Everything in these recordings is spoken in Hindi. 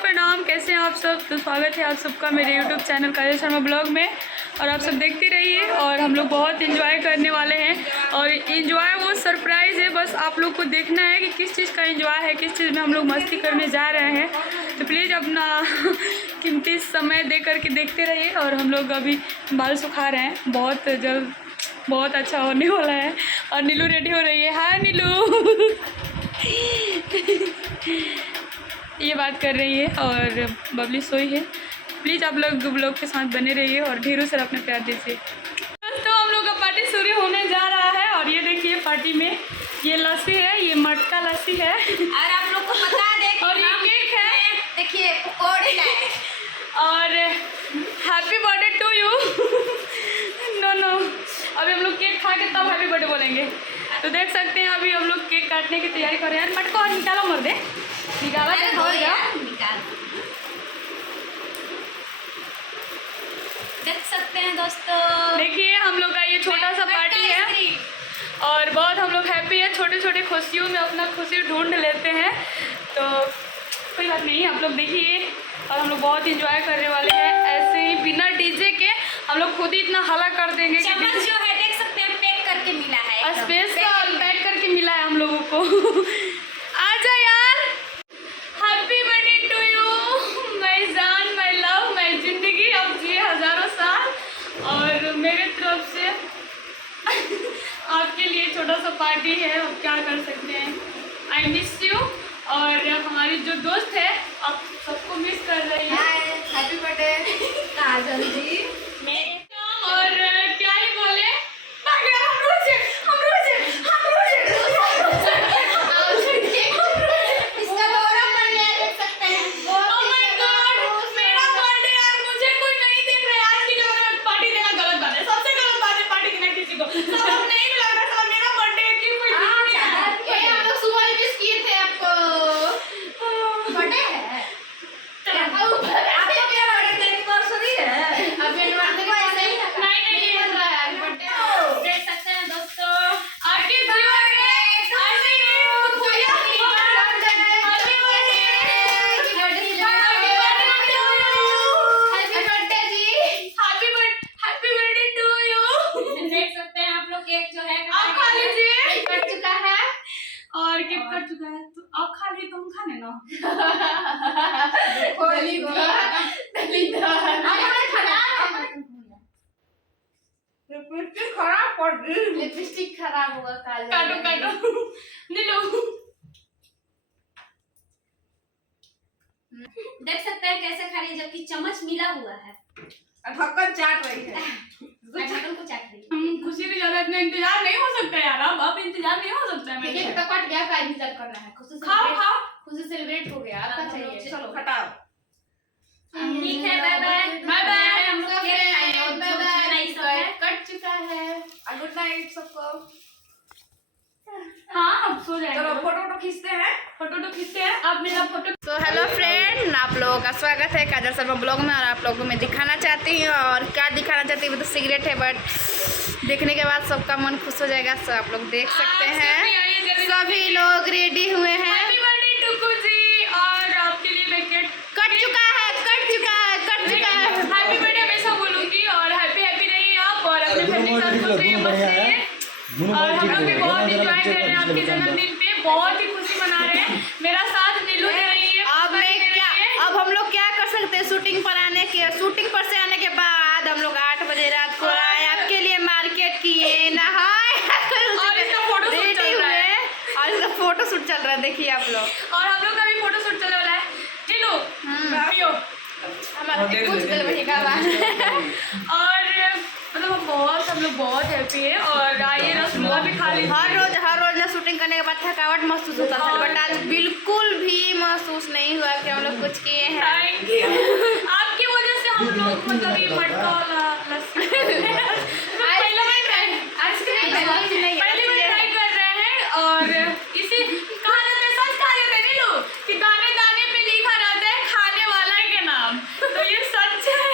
प्रणाम। कैसे हैं आप सब? तो स्वागत है आप सबका मेरे YouTube चैनल काजल शर्मा ब्लॉग में। और आप सब देखते रहिए और हम लोग बहुत एंजॉय करने वाले हैं। और एंजॉय वो सरप्राइज़ है, बस आप लोग को देखना है कि किस चीज़ का एंजॉय है, किस चीज़ में हम लोग मस्ती करने जा रहे हैं। तो प्लीज़ अपना कीमती समय दे करके देखते रहिए। और हम लोग अभी बाल सुखा रहे हैं, बहुत जल्द बहुत अच्छा होने वाला है। और नीलू रेडी हो रही है। हाय नीलू ये बात कर रही है और बबली सोई है। प्लीज़ आप लोग ब्लॉग के साथ बने रहिए और ढेरों सारा अपने प्यार दीजिए। तो हम लोग का पार्टी शुरू होने जा रहा है। और ये देखिए पार्टी में ये लस्सी है, ये मटका लस्सी है और आप लोग को बता दें और ये केक है, देखिए पकौड़े है और happy birthday to you. No अभी हम लोग केक खा के तब हैप्पी बर्थडे बोलेंगे। तो देख सकते हैं अभी हम लोग केक काटने की तैयारी कर रहे हैं। मटका और निकालो मर दे, निकाला तो हो गया। देख सकते हैं दोस्तों, देखिए हम लोग का ये छोटा सा पार्टी है और बहुत हम लोग हैप्पी है। छोटे छोटे खुशियों में अपना खुशी ढूंढ लेते हैं। तो कोई बात नहीं, आप लोग देखिए। और हम लोग बहुत इंजॉय करने वाले हैं। ऐसे ही बिना डीजे के हम लोग खुद ही इतना हल्ला कर देंगे कि चम्मच जो है देख सकते हैं पैक करके मिला है, स्पेशल पैक करके मिला है हम लोगों को। आजा यार, happy birthday to you my जान, माय लव, माय जिंदगी। अब जिए हजारों साल। और मेरे तरफ से आपके लिए छोटा सा पार्टी है, अब क्या कर सकते हैं। I miss you. और हमारी जो दोस्त है आप सबको मिस कर रही है। हैप्पी बर्थडे काजल जी। और क्या ही बोले, इसका दौरा पड़ गया देख सकते हैं। Oh my God, मेरा बर्थडे यार, मुझे कोई नहीं देख रहा है। आज की जमाने में पार्टी देना गलत बात है, सबसे गलत बात है पार्टी देना किसी को। सब हम नहीं मिला रहा था, मेरा बर्थडे है क्यों कोई देख नहीं रहा है? हम लोग सुबह ही विश किए थे आपको। बर्थडे है आपको क्या बर्थडे एनिवर्सरी है? अभी एनिवर्सरी को ऐसे ही नहीं बन रहा है बर्थडे। देख सकते हैं दोस्तों, आगे व्यूअर केक जो है आप खा लीजिए। कट चुका है और केक कट चुका है तो आप खा लिए, तुम खाने ना। लिपस्टिक खराब होगा काजल। काटो नीलू। देख सकते हैं कैसे खा रही है जबकि चम्मच मिला हुआ है। ढक्कन चाट रही है। ढक्कन को चाट रही है। हम खुशी भी ज्यादा इतना इंतजार नहीं हो सकता यार। अब इंतजार नहीं हो सकता है। केक तो कट गया, का इंतजार करना है। खुशी से खाओ खुशी सेलिब्रेट हो गया। आपका चाहिए, चलो हटाओ। ठीक है, बाय बाय बाय बाय। हम लोग केक खाएंगे और बाय जो बाय। खाना ही सब है। कट चुका है। गुड नाइट सबको। हाँ अब सो जाएंगे। चलो फोटो खींचते हैं। फोटो खींचते हैं। आप मेरा फोटो। तो हेलो फ्रेंड, आप लोगों का स्वागत है काजल शर्मा ब्लॉग में। और आप लोगों को मैं दिखाना चाहती हूँ, और क्या दिखाना चाहती हूँ, वो तो सिगरेट है, बट देखने के बाद सबका मन खुश हो जाएगा। सो आप लोग देख सकते हैं सभी लोग रेडी हुए हैं। हैप्पी बर्थडे टुकू जी। और आपके लिए मैं केक कट चुका है। हैप्पी बर्थडे हमेशा बोलूंगी। और हैप्पी रहिए आप और अपने फैमिली के साथ खुश रहिए, मस्त रहिए। और हम लोग भी बहुत इंजॉय कर रहे हैं आपके जन्मदिन पे, बहुत ही खुशी मना रहे हैं। मेरा साथ नीलू दे रही है। अब हम लोग क्या कर सकते हैं, शूटिंग पर से आने के बाद हम लोग 8 बजे रात को आए आपके लिए, मार्केट किए, नहाए और इसका फोटो शूट चल रहा है। और इसका फोटो शूट चल रहा है, देखिए आप लोग। और हम लोग का भी फोटो शूट चलने वाला है। नीलू पियो हमारा कुछ दिल वही का बात। और मतलब हम लोग बहुत हैप्पी है। और आइए रसगुल्ला भी खा लीजिए। हर रोज ना शूटिंग करने के बाद थकावट महसूस होता था, बट आज बिल्कुल भी महसूस नहीं हुआ कि हम लोग कुछ किए हैं। थैंक यू, आपकी वजह से हम लोग मतलब ये मटका वाला लस्सी पहली बार ट्राई कर रहे हैं। और इसी कहा जाता है, सच कहा जाता है नीलू कि दाने दाने पे लिखा रहता है खाने वाला के नाम। तो ये सच है।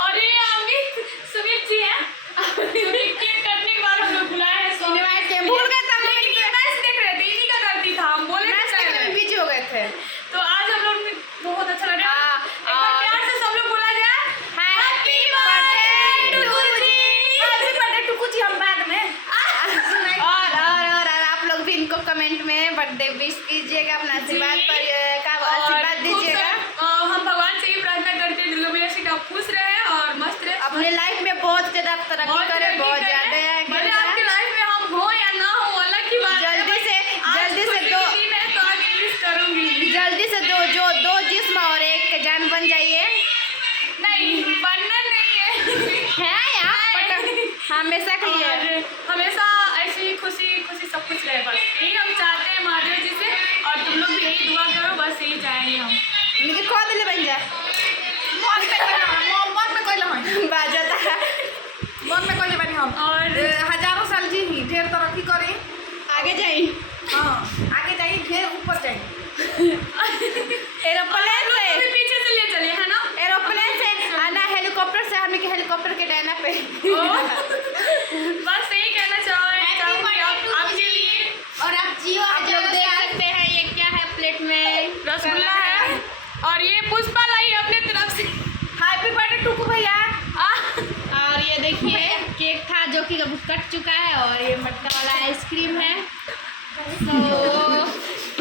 और ये अमित सुमित जी है, केक कटने के बाद हम लोग बुलाए हैं। भूल गए थे, मैच देख रहे थे, इन्हीं का गलती था, हम बोले बिजी हो गए थे। तो आज हम लोग आप तरक्की बहुत करें, तरक्की बहुत करें। ज़्यादा भले आगे आपकी लाइफ में हम हो या ना हो अलग की बात है, जल्दी but से आज जल्दी से खुशी दो की दिन है तो आज मिस करूंगी। जल्दी से दो जिस्म और एक जान बन जाइए। नहीं बनना नहीं है यार हमेशा के लिए और हमेशा ऐसी खुशी खुशी सब कुछ रहे, बस यही हम चाहते हैं महादेव जी से। और तुम लोग भी यही दुआ करो, बस यही चाहेंगे हम। लेकिन कौन दिले बन जाए मन में कोई लमन बाजता मन में कोई बनी हम और हजारों साल जी ही ढेर तरक्की करी। आगे जाइए हाँ आगे जाइए, ढेर ऊपर जाइए। एरोप्लेन से भी पीछे से ले चलिए, है ना? एरोप्लेन से आना, हेलीकॉप्टर से हमें के हेलीकॉप्टर के डायना पे बस यही कहना चाहूँगी आपके लिए। और आप जियो आप लोग देख सकते हैं ये क्या है प्लेट में, रसगुल्ला है और ये पुष्पा लाई अपने तरफ से। हैप्पी बर्थडे टुकू भैया। और ये देखिए केक था जो कि अब कट चुका है, और ये मटका वाला आइसक्रीम है। तो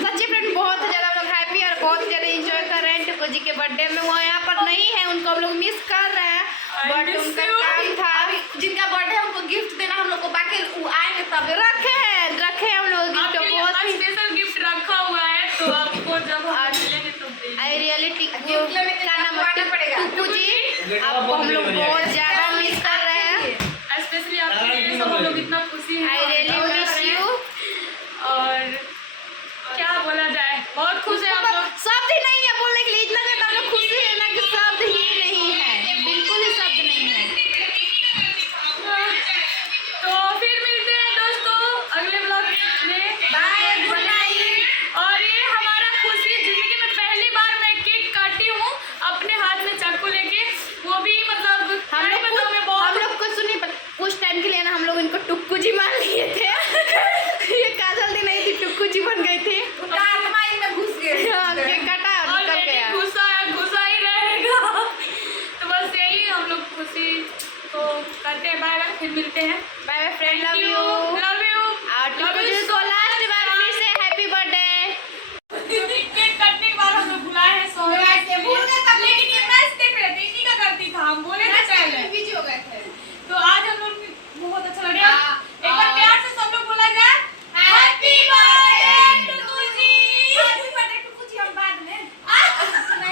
सच्ची फ्रेंड बहुत ज़्यादा हम लोग हैप्पी और बहुत ज़्यादा एंजॉय कर रहे हैं टुकू जी के बर्थडे में। वो यहाँ पर नहीं है, उनको हम लोग मिस कर रहे हैं, बट miss उनका you। काम था। अभी जिनका बर्थडे है उनको गिफ्ट देना हम लोग को, बाकी वो आएंगे तब रखे हैं हम लोग गिफ्ट आपके लिए बहुत ही। स्पेशल गिफ्ट रखा हुआ है, तो आपको जब हम मिलेंगे तो देंगे। आई रियली गिफ्ट लेने के लिए आपको आना पड़ेगा। टुकू जी आपको हम लोग बहुत ज़्यादा मिस कर रहे हैं। स्पेशली आपके लिए सब हम लोग इतना खुशी है। I really miss you. और क्या बोला जाए, बहुत खुश है आप लोग। शब्द ही नहीं है बोलने के लिए, इतना ज़्यादा हम लोग खुशी है ना कि शब्द ही नहीं है, बिल्कुल ही शब्द नहीं है। तो फिर मिलते हैं दोस्तों अगले ब्लॉग में। Bye, good night. और ये हमारा खुशी, जिंदगी में पहली बार मैं केक काटी हूँ अपने हाथ में चाकू लेके, वो भी मतलब हम लोग को सुनिए कुछ टाइम के लिए ना हम लोग इनको टुक्कू जी मान लिए थे ये काजल दी नहीं थी, टुक्कू जी बन गई थी। आत्माई में घुस गए। हाँ, केक काटा और निकल गया। घुसा ही रहेगा। तो बस यही हम लोग खुशी को करते हैं। बाय बाय, फिर मिलते हैं। Bye bye friend, love you. Love you. और टुक्कू जी को लास्ट बार फिर से हैप्पी बर्थडे। केक काटने के बाद हम लोग बुलाए हैं सोहराज के, भूल गए तब, लेकिन ये मैच देख रहे थे, इन्हीं का गलती था, हम बोले थे पहले। बिजी हो गए थे। तो आज हम लोग बहुत अच्छा लग रहा है। हाँ, एक बार और- प्यार से सब लोग बोला जाए happy birthday टुकू ji. Happy birthday टुकू जी। हम बाद में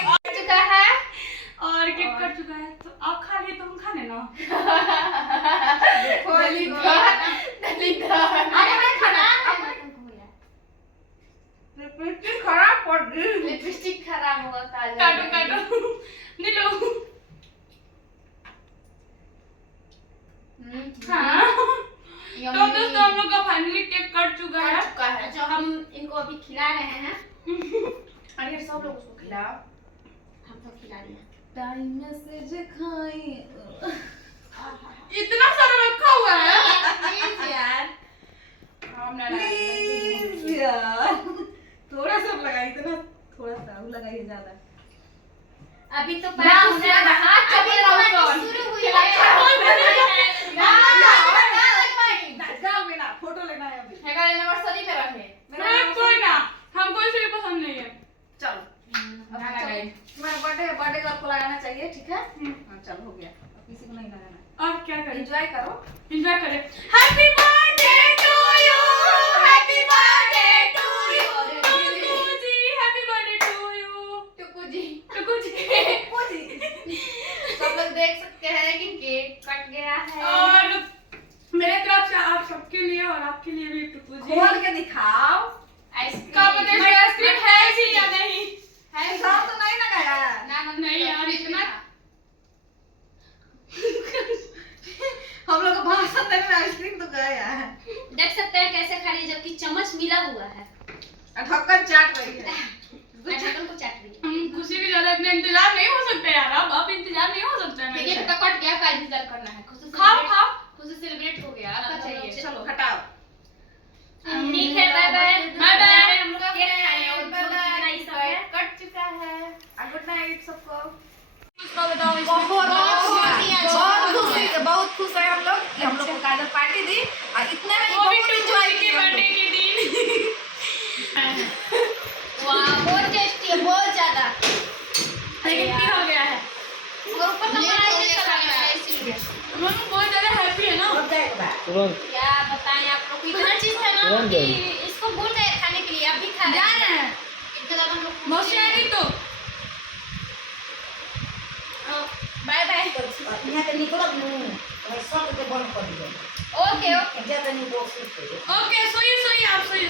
कट चुका है और केक कट चुका है, तो आप खा लिए तो हम खा लेना। खराब पड़ गई। लिपस्टिक खराब हुआ काजल। काटो काटो नीलो। हाँ तो दोस्तों हम लोग का फाइनली केक कट चुका है। जो हम इनको अभी खिला रहे हैं, अरे सब लोग उसको खिलाओ। हम तो खिला रहे हैं। टाइम से जे खाई इतना सारा रखा हुआ है। प्लीज यार, हम ना प्लीज यार, थोड़ा सा लगाई, इतना थोड़ा सा वो लगाइए ज्यादा। अभी तो ना, होने वाला है। हाथ अभी चपल पार्टी लगाओ। शुरू हुई खिला- है। जाओ बिना फोटो लेना है अभी। मेरा एनिवर्सरी में रहे। कोई ना, हमको इसलिए पसंद नहीं है। चलो ना लगाई। तुम्हारा बर्थडे गर्ल को लगाना चाहिए, ठीक है? हाँ चलो हो गया, अब किसी को नहीं लगाना। अब क्या करें, एंजॉय करो। एंजॉय करें। Happy birthday to you, happy birthday to you Tuku ji, happy birthday to you Tuku ji, Tuku ji. सब लोग देख सकते हैं कि केक कट गया है। और मेरे तरफ से आप सबके लिए और आपके लिए भी टुकू जी। खोल के दिखाओ। का पता है आइसक्रीम है भी या नहीं है साथ तो नहीं लगाया। ना नहीं यार, इतना हम लोग को भाषण देने में आइसक्रीम तो गया है। देख सकते हैं कैसे खा रही है, जबकि चम्मच मिला हुआ है। ढक्कन चाट रही है। ढक्कन को चाट रही है। हम खुशी भी ज्यादा इतना इंतजार नहीं हो सकता यार। अब इंतजार नहीं हो सकता है मेरे केक से। तो कट गया, का इंतजार करना है। खुशी खाओ खाओ। खुशी सेलिब्रेट हो गया। आपका चाहिए। चलो हटाओ। ठीक है, बाय बाय। Bye bye. हम लोग केक खाएंगे और बाय बाय। जो सब है कट चुका है। गुड नाइट सबको। उसका बताओ इसमें। बहुत खुश है हम लोग कि हम लोग को काजल पार्टी दी और इतने में वो भी बहुत टुकू एंजॉय जी के किया हम बर्थडे लोग। के दिन। वाह, बहुत टेस्टी है, बहुत ज्यादा। लेकिन क्या हो गया है? और ऊपर से पढ़ाई के चल रहा है इसीलिए हम बहुत ज़्यादा हैप्पी है ना। तुरंत क्या बताएं आप लोग को इतना चीज है ना तुरंत कि जाएगी। इसको भूल गए खाने के लिए अभी खा जा रहे हैं इनके ज्यादा हम लोग मौसी आएगी तो bye bye okay okay okay सोइए आप सोइए।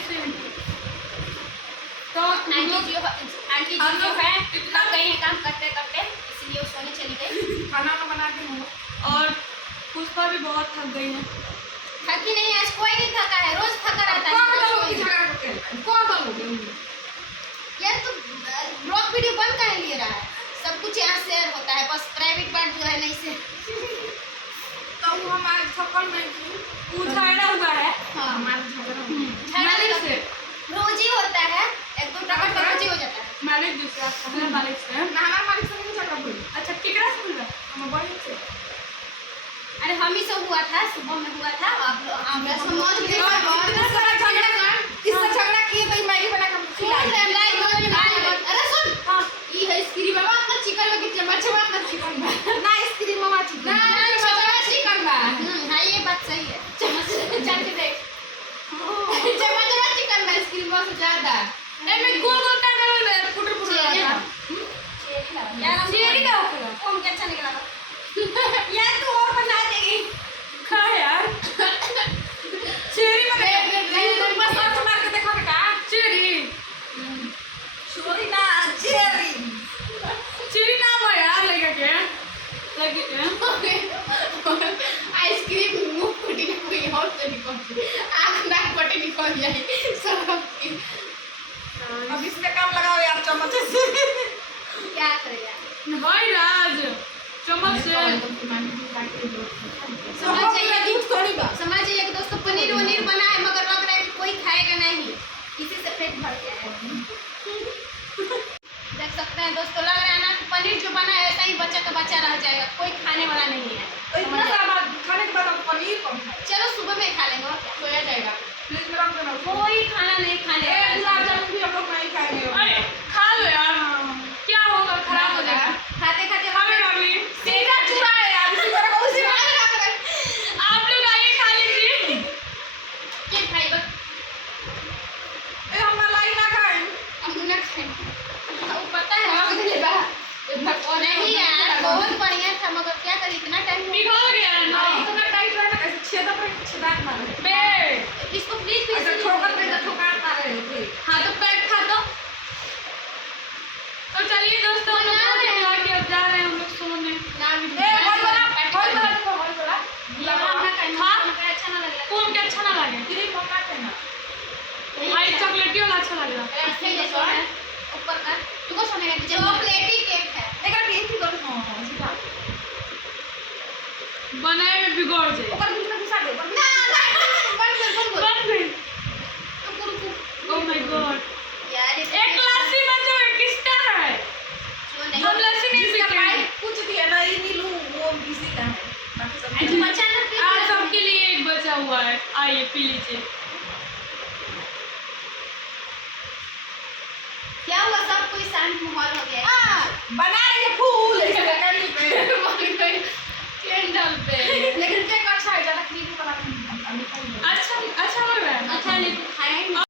तो हम लोग आंटी हम जी जो लोग है इतना थक गई हैं काम करते करते इसलिए वो सोने चली गई खाना बना के हम और पुष्पा भी बहुत थक गई है। थकी नहीं आज कोई नहीं थका है रोज थका रहता है यार तो ब्लॉग वीडियो बंद कर लिए रहा है सब कुछ यहाँ शेयर होता है बस प्राइवेट पार्ट जो है नहीं से उठाड़ा हुआ है हाँ मालिक से रोज ही होता है एक दो टका तो रोज ही हो जाता है मालिक दूसरा हमारे मालिक से अच्छा केकरा से बोल रहा है? अरे हम ही से हुआ था सुबह में हुआ था आप लोग हमरा समझ गए अरे सुन हाँ ये है स्क्रीन बाबा अपना चिकन में कितना बच्चे अपना चिकन में ना स्क्रीन मामा चिकन ना चम्मच चिकन में हां ये बात सही है चम्मच चाट के देख चम्मच में चिकन में स्क्रीन में से ज्यादा ए मैं गोल गोल कर रहा हूं फुटर फुटर चेरी यार चेरी का होगा कौन क्या अच्छा निकला यार तू और बना देगी खा यार चेरी में चेरी ना वो यार लगा के आइसक्रीम मुंह फटी ना कोई और से निकल आँख नाक फटे निकल जाए सब अब इसमें काम लगाओ यार चम्मच से। क्या करे यार भाई राज चम्मच से समझ जाइए कि दोस्तों पनीर वनीर बना है मगर लग रहा है कि कोई खाएगा नहीं किसी से पेट भर गया है देख सकते हैं दोस्तों लग रहा है ना कि पनीर जो बना है ऐसा ही बच्चा का बच्चा रह जाएगा कोई खाने वाला नहीं है खाने के बाद आप पनीर कम खाए। चलो सुबह में खा लेंगे और क्या सोया जाएगा फ्रिज में रख देना। कोई खाना नहीं खाने वाला गुलाब है। जामुन भी हम लोग नहीं खाएंगे। अरे खा लो यार क्या होगा खराब हो जाएगा खाते खाते हमें मम्मी सीधा चूरा है यार इसी तरह का उसी में। आप लोग आइए खा लीजिए क्या खाएगा ए हम मलाई ना खाएं। हम ना खाएंगे वो पता है हम नहीं बा नहीं यार बहुत बढ़िया था मगर क्या करें इतना टाइम पिघल गया है ना इतना टाइट रहना कैसे छेदा पर छेदा मारे। बे इसको प्लीज प्लीज ऐसे ठोकर पे ठोकर मारे। हाँ तो पैक खा दो तो चलिए दोस्तों हम लोग बहुत खिला के अब जा रहे हैं हम लोग सोने ए होल वाला देखो होल वाला। अच्छा ना लग रहा कौन क्या अच्छा ना लगे क्रीम मम्मा के ना। भाई चॉकलेटी वाला अच्छा लग रहा ऐसे जैसा है ऊपर का तुमको समझ में चॉकलेटी केक है एक बार ये कर हां सीधा। बनाए में बिगड़ जाए ऊपर बीच में घुसा दे। ना बंद बन गई कर ओह माय गॉड यार एक लस्सी बचो है किसका है जो नहीं हम लस्सी नहीं इसका पीते भाई हैं कुछ दिया ना ये नीलू वो किसी का है। बाकी सब आज बचा ना आज सबके लिए एक बचा हुआ है आइए पी लीजिए